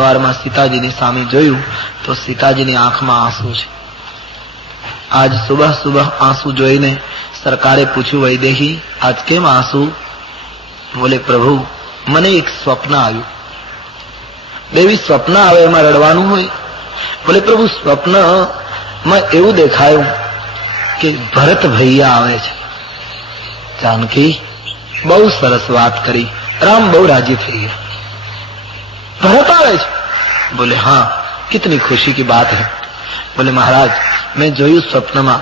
સવારમાં સીતાજીની સામે જોયું તો સીતાજીની આંખમાં આંસુ છે. આજ સુબહ સુબહ આંસુ જોઈને સરકારે પૂછ્યું, વૈદેહી આજ કેમ આંસુ? બોલે, પ્રભુ મને એક સ્વપ્ન આવ્યું. દેવી, સ્વપ્ન આવે એમાં રડવાનું હોય? બોલે, પ્રભુ સ્વપ્નમાં એવું દેખાયું કે ભરત ભૈયા આવે છે. જાનકી બહુ સરસ વાત કરી. રામ બહુ રાજી થઈ ગયા. भरत आवे छे? बोले हाँ, कितनी खुशी की बात है. बोले महाराज मैं जोयु स्वप्न में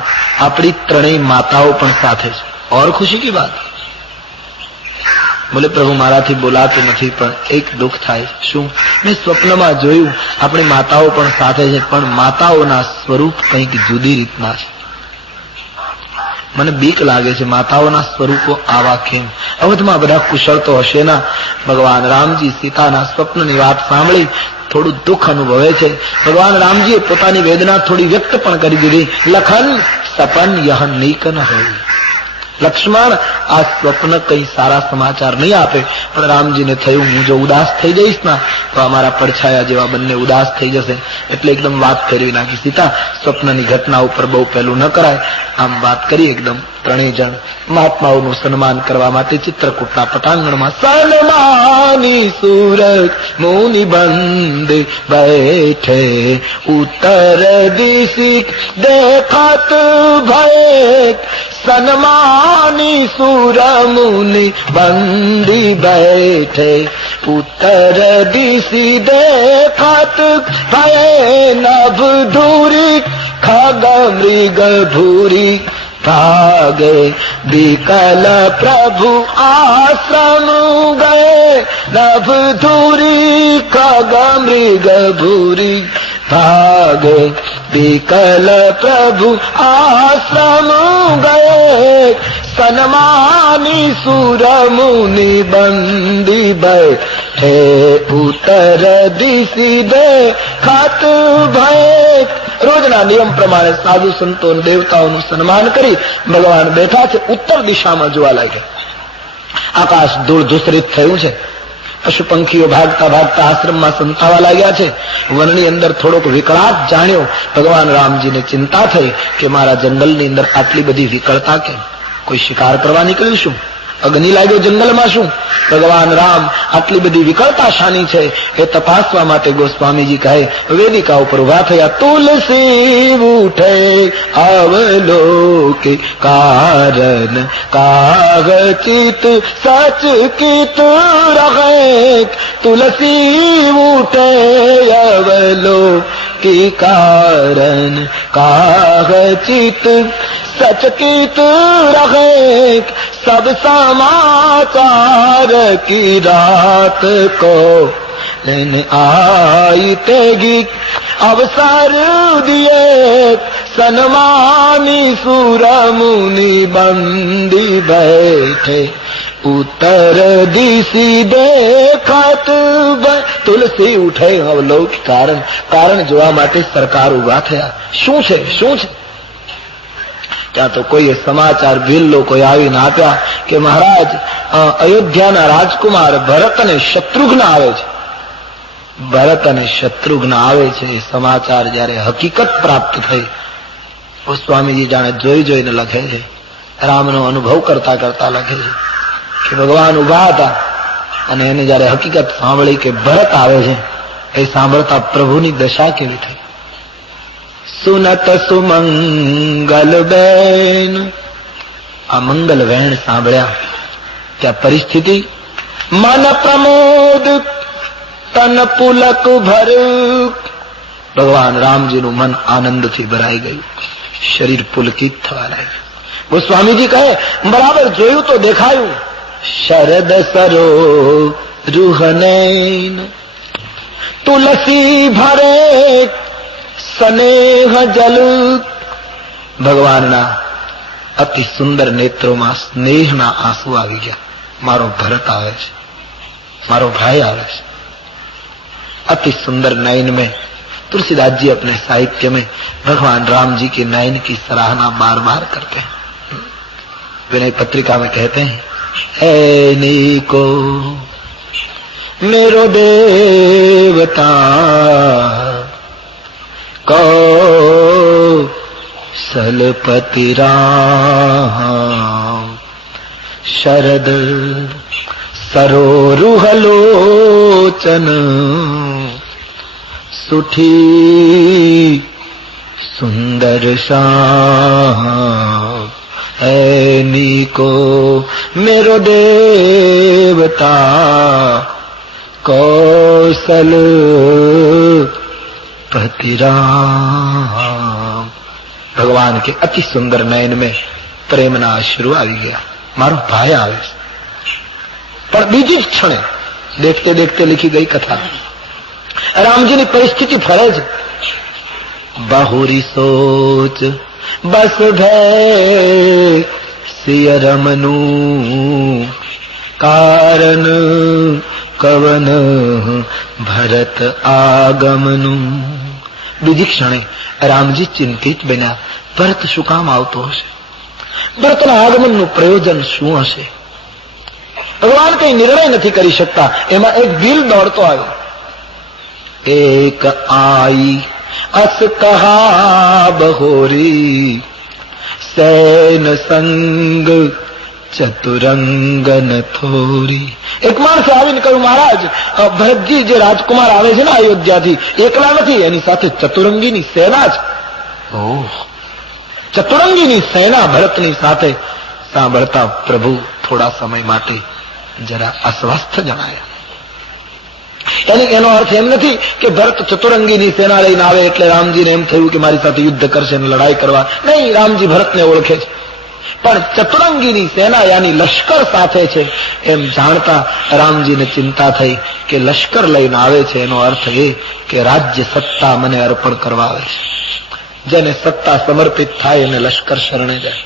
अपनी त्रणेय माताओं पण साथे छे. और खुशी की बात. बोले प्रभु माराथी बोलाते नहीं पण एक दुख थाय. शुं? मैं स्वप्न में जोयु अपनी माताओं पण साथे छे पण माताओना स्वरूप कंईक जुदी रीतना छे. મને બીક લાગે છે. માતાઓના સ્વરૂપો આવા કેમ? અવધમાં બધા કુશળ તો હશે ના. ભગવાન રામજી સીતાના સ્વપ્નની વાત સાંભળી થોડું દુઃખ અનુભવે છે. ભગવાન રામજીએ પોતાની વેદના થોડી વ્યક્ત પણ કરી દીધી. લખન સપન યહ નીક ન હોય. લક્ષ્મણ આ સ્વપ્ન કઈ સારા સમાચાર નહીં આપે. પણ રામજીને થયું હું જો ઉદાસ થઈ જઈશ ના તો અમારા પડછાયા જેવા બંને ઉદાસ થઈ જશે. એટલે એકદમ વાત ફેરવી નાખી. સીતા સ્વપ્નની ઘટના ઉપર બહુ પહેલું ન કરાય. આમ વાત કરી એકદમ ત્રણેય જણ મહાત્માઓનું સન્માન કરવા માટે ચિત્રકૂટના પટાંગણમાં સન્માની સુરત મુનિ બંધ બેઠે ઉત્તર દિશી દેખાત ભય સન્માની સુર મુનિ બંધી બેઠે ઉત્તર દિશી દેખાત ભય નભ ધૂરી खग मृग भूरी भागे विकल प्रभु आश्रम गए नभ धूरी खग मृग भूरी भागे विकल प्रभु आश्रम गए सन्मानी सुर मुनि बंदी बैठे उतर दिशि दे खत भय. રોજના નિયમ પ્રમાણે સાધુ સંતો દેવતાઓનું સન્માન કરી ભગવાન બેઠા છે. ઉત્તર દિશામાં જોવા લાગ્યા. આકાશ ધૂળ ધૂસરિત થયું છે. પશુ પંખીઓ ભાગતા ભાગતા આશ્રમમાં સંતાવા લાગ્યા છે. વનની અંદર થોડોક વિકળાટ જાણ્યો. ભગવાન રામજીને ચિંતા થઈ કે મારા જંગલની અંદર આટલી બધી વિકળતા કેમ? કોઈ શિકાર કરવા નીકળ્યું શું? અગ્નિ લાગ્યો જંગલમાં શું? ભગવાન રામ આટલી બધી વિકળતા શાની છે એ તપાસવા માટે ગોસ્વામીજી કહે વેદિકા ઉપર ઉભા થયા. તુલસી ઉઠે અવલોકે કારણ કાગ ચિત સચ કિત રહે. તુલસી ઉઠે અવલોકે કારણ કાગ ચિત सचकित रहे सब समाचार की रात को लेने आई तेगी अवसर दिए सन्मानी सुर मुनि बंदी बैठे उत्तर दिशि देखत. તુલસી ઉઠે અવલોક કારણ કારણ જોવા માટે સરકાર ઉભા થયા. શું છે શું છે? ત્યાં તો કોઈએ સમાચાર વિલ્લો કોઈ આવીને આપ્યા કે મહારાજ અયોધ્યાના રાજકુમાર ભરત અને શત્રુઘ્ન આવે છે. ભરત અને શત્રુઘ્ન આવે છે એ સમાચાર જયારે હકીકત પ્રાપ્ત થઈ સ્વામીજી જાણે જોઈ જોઈને લખે છે. રામનો અનુભવ કરતા કરતા લખે છે કે ભગવાન ઉભા હતા અને એને જયારે હકીકત સાંભળી કે ભરત આવે છે એ સાંભળતા પ્રભુની દશા કેવી થઈ. સુનત સુમંગલ બેન આ મંગલ વેણ સાંભળ્યા ત્યાં પરિસ્થિતિ મન પ્રમોદ તન પુલક ભર. ભગવાન રામજીનું મન આનંદથી ભરાઈ ગયું. શરીર પુલકિત થવા લાગ્યું. ગોસ્વામીજી કહે બરાબર જોયું તો દેખાયું. શરદ સરો રૂહનૈન તુલસી ભરે સ્નેહ જલ. ભગવાનના અતિ સુંદર નેત્રોમાં સ્નેહના આંસુ આવી ગયા. મારો ભરત આવે છે, મારો ભાઈ આવે છે. अति सुंदर नयन में तुलसीदास जी अपने साहित्य में भगवान राम जी के नयन की सराहना बार बार करते हैं. विनय पत्रिका में कहते हैं ऐनी को मेरो देवता कौशलपति राम शरद सरोरुहलोचन सुठी सुंदर श्याम ऐनी को मेरो देवता कौशल पति राम। भगवान के अति सुंदर नयन में प्रेमना अश्रु આવી ગયા। મારો ભાઈ આવે પણ બીજી જ ક્ષણે देखते देखते लिखी गई कथा। रामजी ની પરિસ્થિતિ ફરે છે। बहुरी सोच बस भय सिय रमनु कारण कवन भरत आगमनु। બીજી ક્ષણે રામજી ચિંતિત બન્યા, ભરત શું કામ આવતો હશે? ભરતના આગમનનું પ્રયોજન શું હશે? ભગવાન કઈ નિર્ણય નથી કરી શકતા। એમાં એક દિલ દોડતો આવ્યો। એક આઈ अस कहा बहोरी सैन संग चतुरंगन थोरी। एक माणસે આવીને કહ્યું, મહારાજ ભરતજી જે રાજકુમાર આવે છે ને અયોધ્યાથી એકલા નથી, એની સાથે ચતુરંગીની સેના છે। ઓહ, ચતુરંગીની સેના ભરતની સાથે સાંભળતા પ્રભુ થોડા સમય માટે જરા અસ્વસ્થ જણાયા। એનો અર્થ એમ નથી કે ભરત ચતુરંગીની સેના લઈને આવે એટલે રામજીને એમ થયું કે મારી સાથે યુદ્ધ કરશે અને લડાઈ કરવા। નહીં, રામજી ભરતને ઓળખે છે, પણ ચતુરંગીની સેના યાની લશ્કર સાથે છે એમ જાણતા રામજીને ચિંતા થઈ કે લશ્કર લઈને આવે છે, એનો અર્થ એ કે રાજ્ય સત્તા મને અર્પણ કરવા આવે છે। જેને સત્તા સમર્પિત થાય એને લશ્કર શરણે જાય।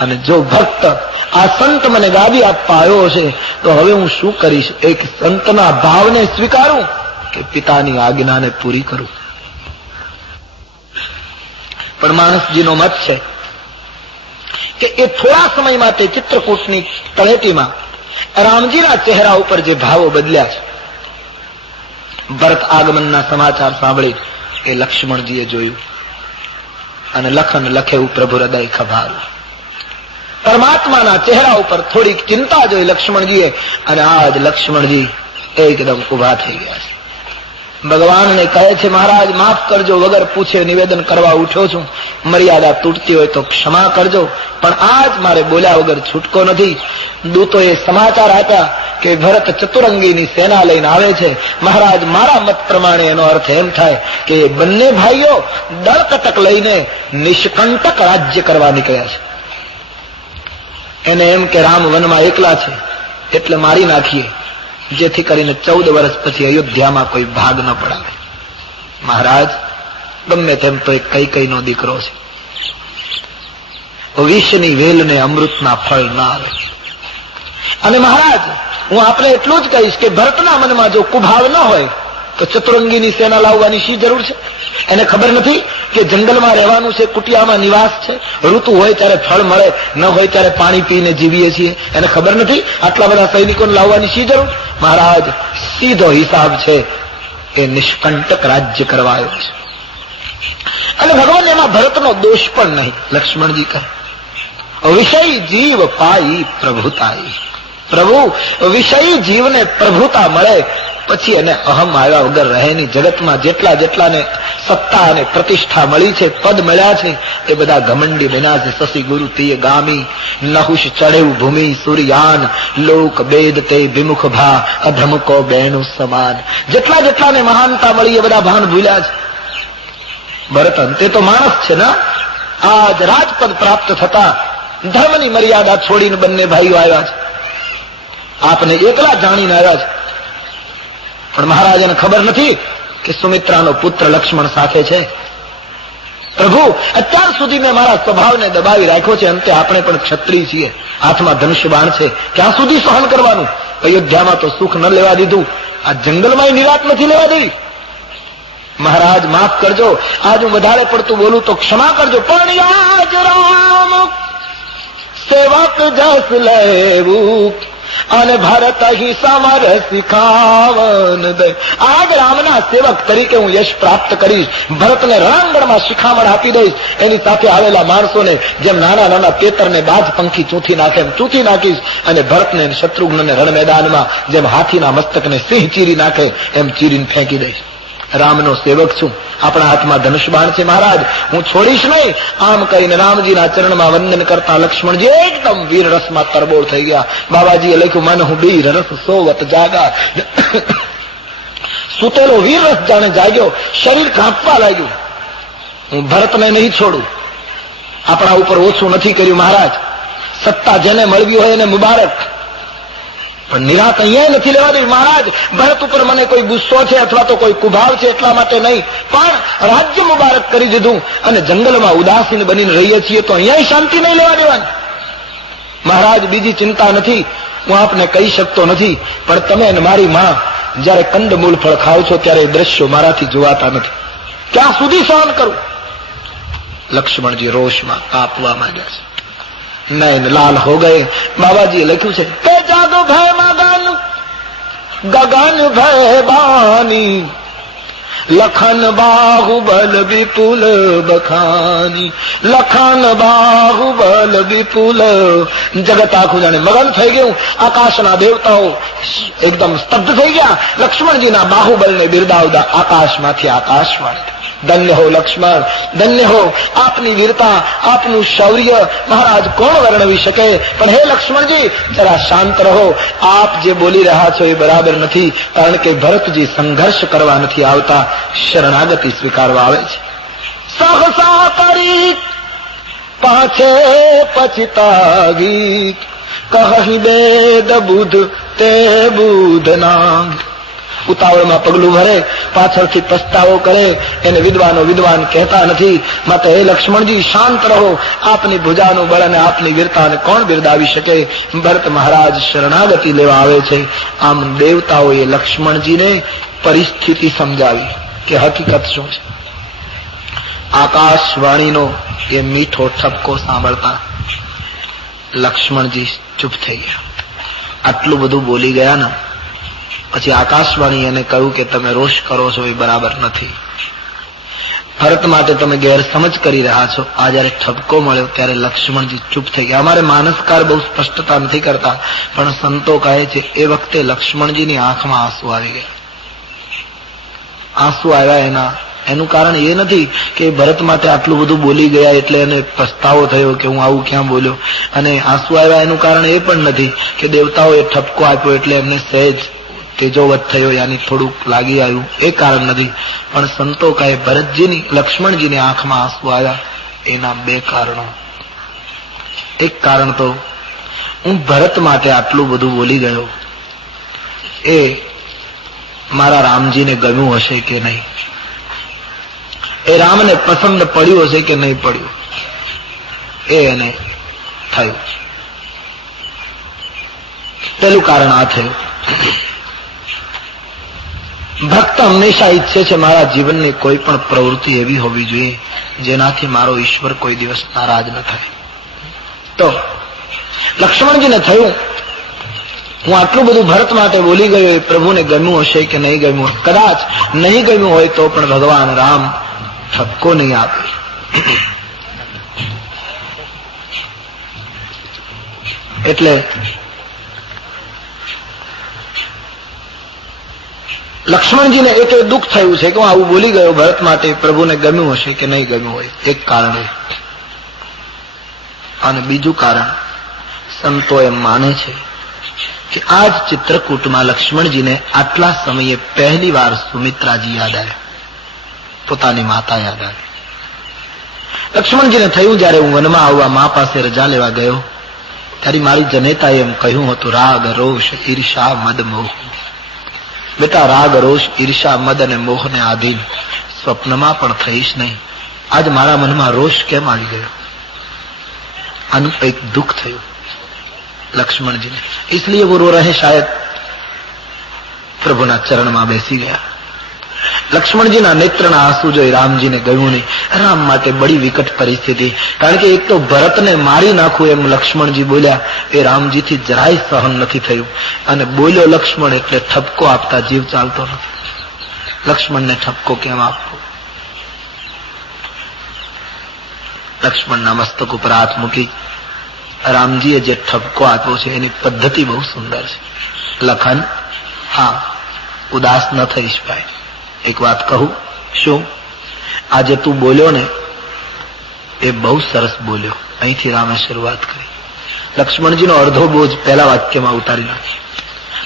અને જો ભક્ત આ સંત મને ગાદી આપવા આવ્યો છે તો હવે હું શું કરીશ? એક સંતના ભાવને સ્વીકારું કે પિતાની આજ્ઞાને પૂરી કરું? પણ માણસજીનો મત છે કે એ થોડા સમય માટે ચિત્રકૂટની તળેટીમાં રામજીના ચહેરા ઉપર જે ભાવો બદલ્યા છે, ભરત આગમનના સમાચાર સાંભળી એ લક્ષ્મણજીએ જોયું અને લખન લખેવું પ્રભુ હૃદય ખભારું। પરમાત્માના ચહેરા ઉપર થોડીક ચિંતા જોઈ લક્ષ્મણજીએ અને આજ લક્ષ્મણજી એકદમ ઉભા થઈ ગયા છે। ભગવાનને કહે છે, મહારાજ માફ કરજો, વગર પૂછે નિવેદન કરવા ઉઠ્યો છું, મર્યાદા તૂટતી હોય તો ક્ષમા કરજો, પણ આજ મારે બોલ્યા વગર છૂટકો નથી। દૂતોએ સમાચાર આપ્યા કે ભરત ચતુરંગીની સેના લઈને આવે છે। મહારાજ મારા મત પ્રમાણે એનો અર્થ એમ થાય કે બંને ભાઈઓ દળકટક લઈને નિષ્કંટક રાજ્ય કરવા નીકળ્યા છે। એને એમ કે રામ વનમાં એકલા છે એટલે મારી નાખીએ, જેથી કરીને 14 વર્ષ પછી અયોધ્યામાં કોઈ ભાગ ન પડાવે। મહારાજ ગમે તેમ તો એક કૈકેયીનો દીકરો છે, વિષની વેલને અમૃતના ફળ ના આવે। અને મહારાજ હું આપણે એટલું જ કહીશ કે ભરતના મનમાં જો કુભાવ ન હોય તો ચતુરંગીની સેના લાવવાની શી જરૂર છે? એને ખબર નથી કે જંગલમાં રહેવાનું છે, કુટિયામાં નિવાસ છે, ઋતુ હોય ત્યારે ફળ મળે, ન હોય ત્યારે પાણી પીને જીવીએ છીએ? એને ખબર નથી આટલા બધા સૈનિકોને લાવવાની શી જરૂર? મહારાજ સીધો હિસાબ છે એ નિષ્કંટક રાજ્ય કરવા આવ્યો છે। અને ભગવાન એમાં ભરતનો દોષ પણ નહીં। લક્ષ્મણજી કહે, વિષય જીવ પાઈ પ્રભુતાઈ। પ્રભુ વિષય જીવને પ્રભુતા મળે પછી એને અહમ આવ્યા વગર રહે નહીં। જગતમાં જેટલા જેટલાને સત્તા અને પ્રતિષ્ઠા મળી છે, પદ મળ્યા છે, એ બધા ઘમંડી બન્યા છે। શશી ગુરુ તીય ગામી નહુષ ચડેવ ભૂમિ સૂર્યાન લોક બેદ તે વિમુખ ભા અધમકો બેણુ સમાન। જેટલા જેટલાને મહાનતા મળી એ બધા ભાન ભૂલ્યા છે। ભરત અંતે તો માણસ છે ને। આજ રાજપદ પ્રાપ્ત થતા ધર્મની મર્યાદા છોડીને બંને ભાઈઓ આવ્યા છે, આપને એકલા જાણીને આવ્યા છે। પણ મહારાજાને ખબર નથી કે સુમિત્રાનો પુત્ર લક્ષ્મણ સાથે છે। પ્રભુ અત્યાર સુધી મેં મારા સ્વભાવને દબાવી રાખ્યો છે, અંતે આપણે પણ ક્ષત્રિય છીએ, હાથમાં ધનુષ્ય બાણ છે, ક્યાં સુધી સહન કરવાનું? અયોધ્યામાં તો સુખ ન લેવા દીધું, આ જંગલમાં નિરાત નથી લેવા દેવી। મહારાજ માફ કરજો, આજ હું વધારે પડતું બોલું તો ક્ષમા કરજો, પણ આજ રામ સેવક જસ લેવું અને ભરત અહીં સમર શિખાવન દે. આજ રામના સેવક તરીકે હું યશ પ્રાપ્ત કરીશ. ભરતને રણાંગણમાં શિખામણ આપી દઈશ. એની સાથે આવેલા માણસોને જેમ નાના નાના પેતરને બાજ પંખી ચૂંથી નાખે એમ ચૂંથી નાખીશ. અને ભરતને શત્રુઘ્નને રણ મેદાનમાં જેમ હાથીના મસ્તકને સિંહ ચીરી નાખે એમ ચીરીને ફેંકી દઈશ. રામનો સેવક છું. આપણા હાથમાં ધનુષ બાણ છે મહારાજ, હું છોડીશ નહીં. આમ કહીને રામજીના ચરણમાં વંદન કરતા લક્ષ્મણજી એકદમ વીર રસમાં તરબોળ થઈ ગયા. બાબાજીએ લખ્યું, મન હું વીર રસ સોવત જાગા. સુતેલો વીર રસ જાણે જાગ્યો, શરીર કાંપવા લાગ્યું. હું ભરતને નહીં છોડું. આપણા ઉપર ઓછું નથી કર્યું મહારાજ. સત્તા જેને મળવી હોય એને મુબારક, પણ નિરાત અહીંયા નથી લેવા દેવી મહારાજ. ભરત ઉપર મને કોઈ ગુસ્સો છે અથવા તો કોઈ કુભાવ છે એટલા માટે નહીં, પણ રાજ્ય મુબારક કરી દીધું અને જંગલમાં ઉદાસીન બનીને રહીએ છીએ તો અહીંયા શાંતિ નહીં લેવા દેવાની. મહારાજ બીજી ચિંતા નથી, હું આપને કહી શકતો નથી, પણ તમે અને મારી માં જયારે કંદમૂળ ફળ ખાવ છો ત્યારે એ દ્રશ્યો મારાથી જોવાતા નથી. ક્યાં સુધી સહન કરું? લક્ષ્મણજી રોષમાં કાપવા માંડ્યા છે. નયન લાલ હો ગયે. બાબાજીએ લખ્યું છે, તે જાગો ભય મગન ગગન ભય બાની, લખન બાહુબલ વિપુલ બખાની. લખન બાહુબલ વિપુલ. જગત આખું જાણે મગન થઈ ગયું. આકાશના દેવતાઓ એકદમ સ્તબ્ધ થઈ ગયા. લક્ષ્મણજીના બાહુબલને બિરદાવતા આકાશમાંથી આકાશવાણી. ધન્ય હો લક્ષ્મણ, ધન્ય હો. આપની વીરતા, આપનું શૌર્ય મહારાજ કોણ વર્ણવી શકે? પણ હે લક્ષ્મણજી, જરા શાંત રહો. આપ જે બોલી રહ્યા છો એ બરાબર નથી, કારણ કે ભરતજી સંઘર્ષ કરવા નથી આવતા, શરણાગતિ સ્વીકારવા આવે છે. સહસા કરી પાછે પછતાવી, કહી બેદ બુધ તે બુધ નામ. ઉતાવળમાં પગલું ભરે, પાછળથી પસ્તાવો કરે, એને વિદ્વાન કહેતા નથી. માત્ર હે લક્ષ્મણજી શાંત રહો. આપની ભુજાનું બળ અને આપની વીરતાને કોણ બિરદાવી શકે? ભરત મહારાજ શરણાગતિ લેવા આવે છે. આમ દેવતાઓએ લક્ષ્મણજીને પરિસ્થિતિ સમજાવી કે હકીકત શું છે. આકાશવાણીનો એ મીઠો ઠપકો સાંભળતા લક્ષ્મણજી ચૂપ થઈ ગયા. આટલું બધું બોલી ગયા ને પછી આકાશવાણી એને કહ્યું કે તમે રોષ કરો છો એ બરાબર નથી. ભરત માટે તમે ગેરસમજ કરી રહ્યા છો. આ જયારે ઠપકો મળ્યો ત્યારે લક્ષ્મણજી ચૂપ થઈ ગયા. અમારે માનસકાર બહુ સ્પષ્ટતા નથી કરતા, પણ સંતો કહે છે એ વખતે લક્ષ્મણજીની આંખમાં આંસુ આવી ગયા. આંસુ આવ્યા એનું કારણ એ નથી કે ભરત માટે આટલું બધું બોલી ગયા એટલે એને પસ્તાવો થયો કે હું આવું ક્યાં બોલ્યો. અને આંસુ આવ્યા એનું કારણ એ પણ નથી કે દેવતાઓએ ઠપકો આપ્યો એટલે એમને સહેજ તેજોવત થયો, યાની થોડુંક લાગી આવ્યું, એ કારણ નથી. પણ સંતો કહે ભરતજીની લક્ષ્મણજીની આંખમાં આંસુ આવ્યા એના બે કારણો. એક કારણ તો હું ભરત માટે આટલું બધું બોલી ગયો એ મારા રામજીને ગમ્યું હશે કે નહીં, એ રામને પસંદ પડ્યું હશે કે નહીં પડ્યું, એ એને થયું. પેલું કારણ આ થયું. ભક્ત હંમેશા ઈચ્છે છે મારા જીવનની કોઈ પણ પ્રવૃત્તિ એવી હોવી જોઈએ જેનાથી મારો ઈશ્વર કોઈ દિવસ નારાજ ન થાય. તો લક્ષ્મણજીને થયું હું આટલું બધું ભરત માટે બોલી ગયો, એ પ્રભુને ગમ્યું હશે કે નહીં ગમ્યું. કદાચ નહીં ગમ્યું હોય તો પણ ભગવાન રામ ઠપકો નહીં આપે. એટલે લક્ષ્મણજીને એક દુઃખ થયું છે કે હું આવું બોલી ગયો ભરત માટે, પ્રભુને ગમ્યું હશે કે નહીં ગમ્યું હોય, એક કારણ. અને બીજું કારણ સંતો એમ માને છે કે આ જ ચિત્રકૂટમાં લક્ષ્મણજીને આટલા સમયે પહેલી વાર સુમિત્રાજી યાદ આવ્યા, પોતાની માતા યાદ આવી. લક્ષ્મણજીને થયું જયારે હું વનમાં આવવા મા પાસે રજા લેવા ગયો ત્યારે મારી જનેતાએ એમ કહ્યું હતું રાગ રોષ ઈર્ષા મદ મોહ. બેટા રાગ રોષ ઈર્ષા મદ અને મોહને આધીન સ્વપ્નમાં પણ થઈશ નહીં. આજ મારા મનમાં રોષ કેમ આવી ગયો? આનું એક દુઃખ થયું लक्ष्मण जी ने, इसलिए वो रो रहे शायद. प्रभुना चरण में बेसी गया. લક્ષ્મણજીના નેત્રના આંસુ જોઈ રામજીને ગયું નહીં. રામ માટે બડી વિકટ પરિસ્થિતિ. કારણ કે એક તો ભરતને મારી નાખું એમ લક્ષ્મણજી બોલ્યા, એ રામજીથી જરાય સહન નથી થયું. અને બોલ્યો લક્ષ્મણ એટલે ઠપકો આપતા જીવ ચાલતો નથી. લક્ષ્મણને ઠપકો કેમ આપવો? લક્ષ્મણના મસ્તક ઉપર હાથ મૂકી રામજીએ જે ઠપકો આપ્યો છે એની પદ્ધતિ બહુ સુંદર છે. લખન, હા, ઉદાસ ન થઈશ ભાઈ. એક વાત કહું. શું? આજે તું બોલ્યો ને એ બહુ સરસ બોલ્યો. અહીંથી રામે શરૂઆત કરી. લક્ષ્મણજીનો અડધો બોજ પહેલા વાક્યમાં ઉતારી નાખ્યો.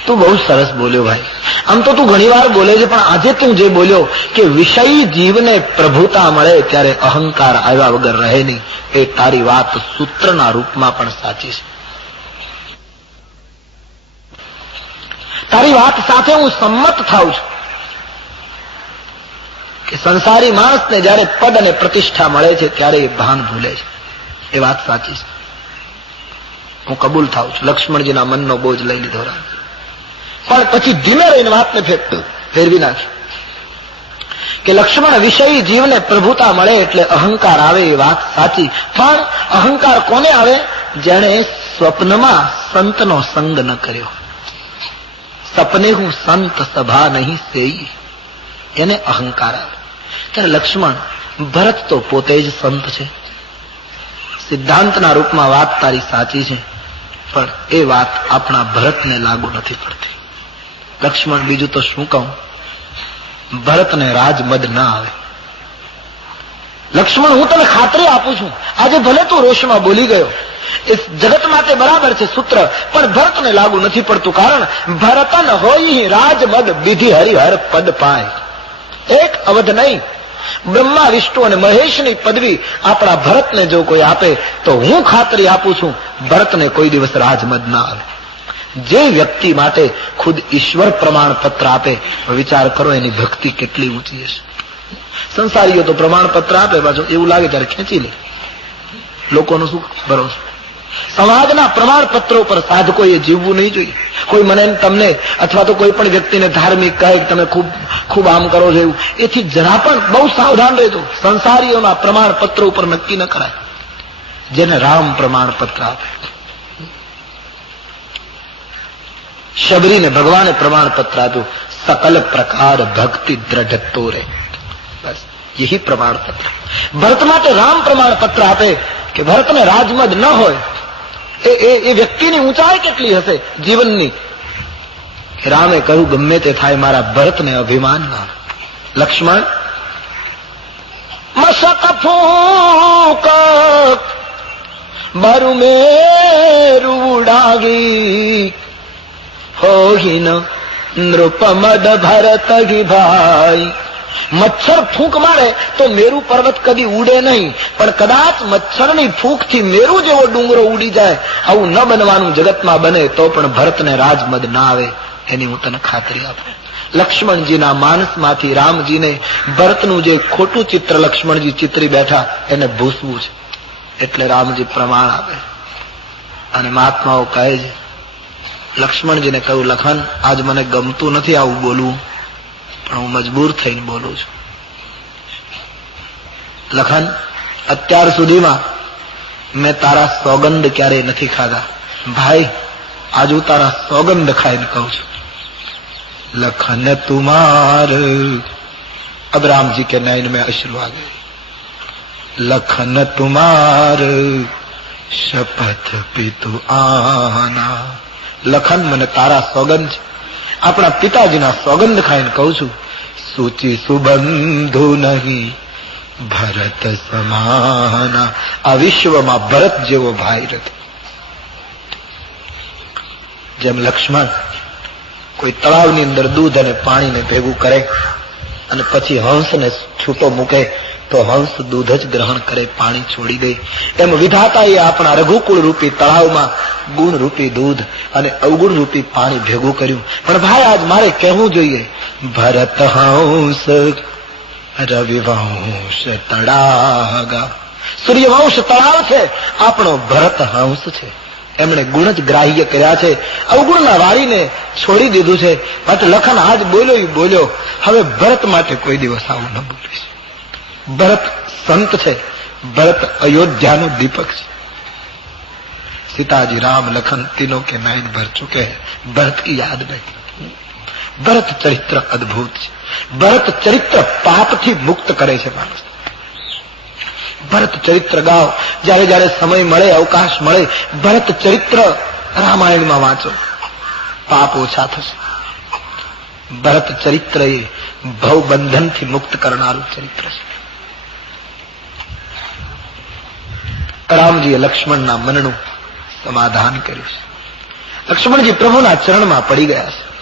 તું બહુ સરસ બોલ્યો ભાઈ. આમ તો તું ઘણી વાર બોલે છે, પણ આજે તું જે બોલ્યો કે વિષય જીવને પ્રભુતા મળે ત્યારે અહંકાર આવ્યા વગર રહે નહીં, એ તારી વાત સૂત્રના રૂપમાં પણ સાચી છે. તારી વાત સાથે હું સંમત થાઉં છું કે સંસારી માણસને જયારે પદ અને પ્રતિષ્ઠા મળે છે ત્યારે એ ભાન ભૂલે છે. એ વાત સાચી છે, હું કબૂલ થાઉં છું. લક્ષ્મણજીના મનનો બોજ લઈ લીધો રામ. પણ પછી ધીમે રહીને વાતને ફેરવી નાખી કે લક્ષ્મણ, વિષય જીવને પ્રભુતા મળે એટલે અહંકાર આવે, એ વાત સાચી. પણ અહંકાર કોને આવે? જેણે સ્વપ્નમાં સંતનો સંગ ન કર્યો. સપને હું સંત સભા નહીં સેઈ, એને અહંકાર આવે. ત્યારે લક્ષ્મણ, ભરત તો પોતે જ સંત છે. સિદ્ધાંતના રૂપમાં વાત તારી સાચી છે, પણ એ વાત આપણા ભરતને લાગુ નથી પડતી. લક્ષ્મણ, બીજું તો શું કહું? ભરતને રાજમદ ના આવે. લક્ષ્મણ, હું તને ખાતરી આપું છું, આજે ભલે તું રોષમાં બોલી ગયો, એ જગત માટે બરાબર છે સૂત્ર, પણ ભરતને લાગુ નથી પડતું. કારણ ભરતન હોય રાજમદ વિધિ હરિહર પદ પાય. એક અવધ નહીં, બ્રહ્મા વિષ્ણુ અને મહેશની પદવી આપણા ભરતને જો કોઈ આપે તો હું ખાતરી આપું છું ભરતને કોઈ દિવસ રાજમદ ના આવે. જે વ્યક્તિ માટે ખુદ ઈશ્વર પ્રમાણપત્ર આપે, વિચાર કરો એની ભક્તિ કેટલી ઊંચી હશે. સંસારીઓ તો પ્રમાણપત્ર આપે, પાછું એવું લાગે ત્યારે ખેંચી લે. લોકોનો શું ભરોસો? સમાજના પ્રમાણપત્રો પર સાધકોએ જીવવું નહીં જોઈએ. કોઈ મને તમને અથવા તો કોઈ પણ વ્યક્તિને ધાર્મિક કહે કે તમે ખૂબ ખૂબ આમ કરો છો, એવું એથી જરા પણ બહુ સાવધાન રહેજો. સંસારીઓના પ્રમાણપત્રો ઉપર નક્કી ન કરાય. જેને રામ પ્રમાણપત્ર આપે, શબરીને ભગવાને પ્રમાણપત્ર આપ્યું, સકલ પ્રકાર ભક્તિ દ્રઢ તોરે. બસ યહી પ્રમાણપત્ર. ભરત માટે રામ પ્રમાણપત્ર આપે કે ભરતને રાજમદ ન હોય, એ વ્યક્તિની ઊંચાઈ કેટલી હશે જીવનની. રામે કહ્યું, ગમે તે થાય, મારા ભરતને અભિમાન ના. લક્ષ્મણ, મશક ફૂક બરુ મેરુડાગી હોહિન નૃપમદ ભરત ગી ભાઈ. મચ્છર ફૂંક મારે તો મેરુ પર્વત કદી ઉડે નહીં, પણ કદાચ મચ્છરની ફૂંકથી મેરુ જેવો ડુંગરો ઉડી જાય. આવું ન બનવાનું જગતમાં બને તો પણ ભરતને રાજમદ ના આવે, એની હું તને ખાતરી આપું. લક્ષ્મણજીના માનસમાંથી રામજીને ભરતનું જે ખોટું ચિત્ર લક્ષ્મણજી ચિત્રી બેઠા એને ભૂસવું છે. એટલે રામજી પ્રમાણ આપે. અને મહાત્માઓ કહે છે, લક્ષ્મણજીને કહ્યું, લખન, આજ મને ગમતું નથી આવું બોલવું, પણ હું મજબૂર થઈને બોલું છું. લખન, અત્યાર સુધીમાં મેં તારા સોગંદ ક્યારેય નથી ખાધા. ભાઈ, આજ હું તારા સોગંદ ખાઈને કહું છું. लखन तुम्हार, अब राम जी के नयन में अश्रु आ गए. लखन तुम्हार शपथ पितु आना. લખન, મને તારા સોગંદ છે, આપણા પિતાજીના સોગંદ ખાઈને કહું છું, સૂચિ સુબંધુ નહીં ભરત સમાના. આ વિશ્વમાં ભરત જેવો ભાઈ નથી. જેમ લક્ષ્મણ કોઈ તળાવની અંદર દૂધ અને પાણીને ભેગું કરે અને પછી હંસને છૂટો મૂકે તો હંસ દૂધ જ ગ્રહણ કરે, પાણી છોડી દે, એમ વિધાતાએ આપણા રઘુકુળ રૂપી તળાવમાં ગુણ રૂપી દૂધ અને અવગુણ રૂપી પાણી ભેગું કર્યું. પણ ભાઈ, આજ મારે કહેવું જોઈએ, ભરત હંસ રવિવંશ તળાગા. સૂર્યવંશ તળાવ છે, આપણો ભરત હંસ છે. એમણે ગુણ જ ગ્રાહ્ય કર્યા છે, અવગુણના વાળીને છોડી દીધું છે. માટે લખન આજ બોલ્યો એ બોલ્યો, હવે ભરત માટે કોઈ દિવસ આવું ન બોલીશ. ભરત સંત છે, ભરત अयोध्या दीपक है. सीताजी राम लखन तीनों के नयन भर चुके हैं भरत की याद में. भरत चरित्र अद्भुत है. भरत चरित्र पाप थी मुक्त करे છે માણસ. ભરત ચરિત્ર ગાઓ, જ્યારે જ્યારે સમય મળે, અવકાશ મળે, ભરત ચરિત્ર રામાયણમાં વાંચો, પાપ ઓછા થશે. ભરત ચરિત્ર એ ભવબંધનથી મુક્ત કરનારું ચરિત્ર છે. રામજીએ લક્ષ્મણના મનનું સમાધાન કર્યું છે. લક્ષ્મણજી પ્રભુના ચરણમાં પડી ગયા છે.